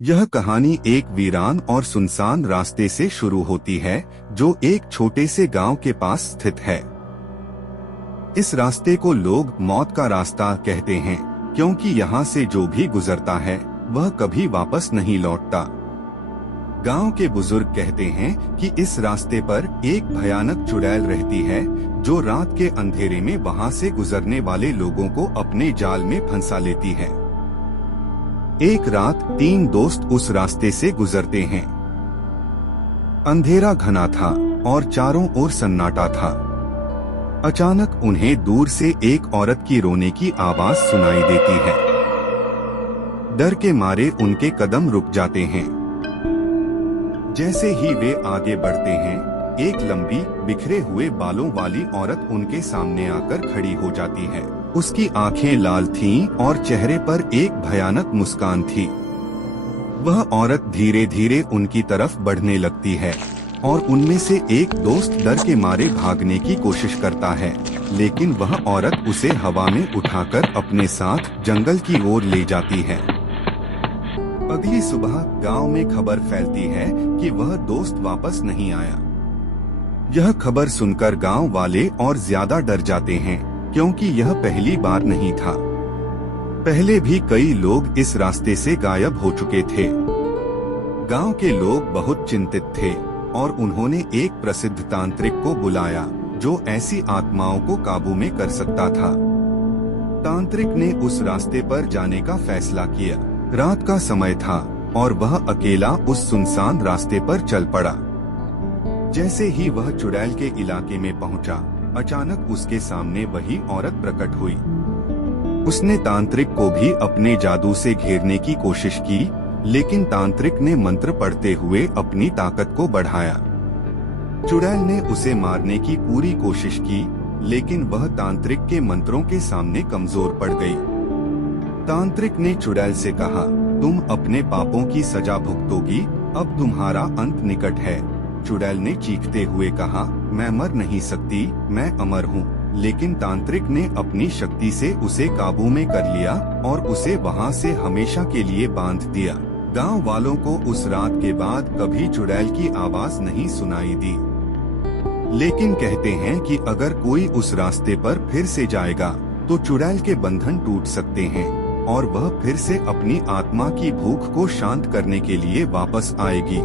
यह कहानी एक वीरान और सुनसान रास्ते से शुरू होती है जो एक छोटे से गांव के पास स्थित है। इस रास्ते को लोग मौत का रास्ता कहते हैं क्योंकि यहाँ से जो भी गुजरता है वह कभी वापस नहीं लौटता। गांव के बुजुर्ग कहते हैं कि इस रास्ते पर एक भयानक चुड़ैल रहती है जो रात के अंधेरे में वहां से गुजरने वाले लोगों को अपने जाल में फंसा लेती है। एक रात 3 दोस्त उस रास्ते से गुजरते हैं। अंधेरा घना था और चारों ओर सन्नाटा था। अचानक उन्हें दूर से एक औरत की रोने की आवाज सुनाई देती है। डर के मारे उनके कदम रुक जाते हैं। जैसे ही वे आगे बढ़ते हैं, एक लंबी बिखरे हुए बालों वाली औरत उनके सामने आकर खड़ी हो जाती है। उसकी आंखें लाल थीं और चेहरे पर एक भयानक मुस्कान थी। वह औरत धीरे धीरे उनकी तरफ बढ़ने लगती है और उनमें से एक दोस्त डर के मारे भागने की कोशिश करता है, लेकिन वह औरत उसे हवा में उठाकर अपने साथ जंगल की ओर ले जाती है। अगली सुबह गांव में खबर फैलती है कि वह दोस्त वापस नहीं आया। यह खबर सुनकर गांव वाले और ज्यादा डर जाते हैं क्योंकि यह पहली बार नहीं था। पहले भी कई लोग इस रास्ते से गायब हो चुके थे। गांव के लोग बहुत चिंतित थे और उन्होंने एक प्रसिद्ध तांत्रिक को बुलाया जो ऐसी आत्माओं को काबू में कर सकता था। तांत्रिक ने उस रास्ते पर जाने का फैसला किया। रात का समय था और वह अकेला उस सुनसान रास्ते पर चल पड़ा। जैसे ही वह चुड़ैल के इलाके में पहुंचा, अचानक उसके सामने वही औरत प्रकट हुई। उसने तांत्रिक को भी अपने जादू से घेरने की कोशिश की, लेकिन तांत्रिक ने मंत्र पढ़ते हुए अपनी ताकत को बढ़ाया। चुड़ैल ने उसे मारने की पूरी कोशिश की, लेकिन वह तांत्रिक के मंत्रों के सामने कमजोर पड़ गई। तांत्रिक ने चुड़ैल से कहा, तुम अपने पापों की सजा भुगतोगी, अब तुम्हारा अंत निकट है। चुड़ैल ने चीखते हुए कहा, मैं मर नहीं सकती, मैं अमर हूँ। लेकिन तांत्रिक ने अपनी शक्ति से उसे काबू में कर लिया और उसे वहाँ से हमेशा के लिए बांध दिया। गांव वालों को उस रात के बाद कभी चुड़ैल की आवाज नहीं सुनाई दी। लेकिन कहते हैं कि अगर कोई उस रास्ते पर फिर से जाएगा तो चुड़ैल के बंधन टूट सकते हैं और वह फिर से अपनी आत्मा की भूख को शांत करने के लिए वापस आएगी।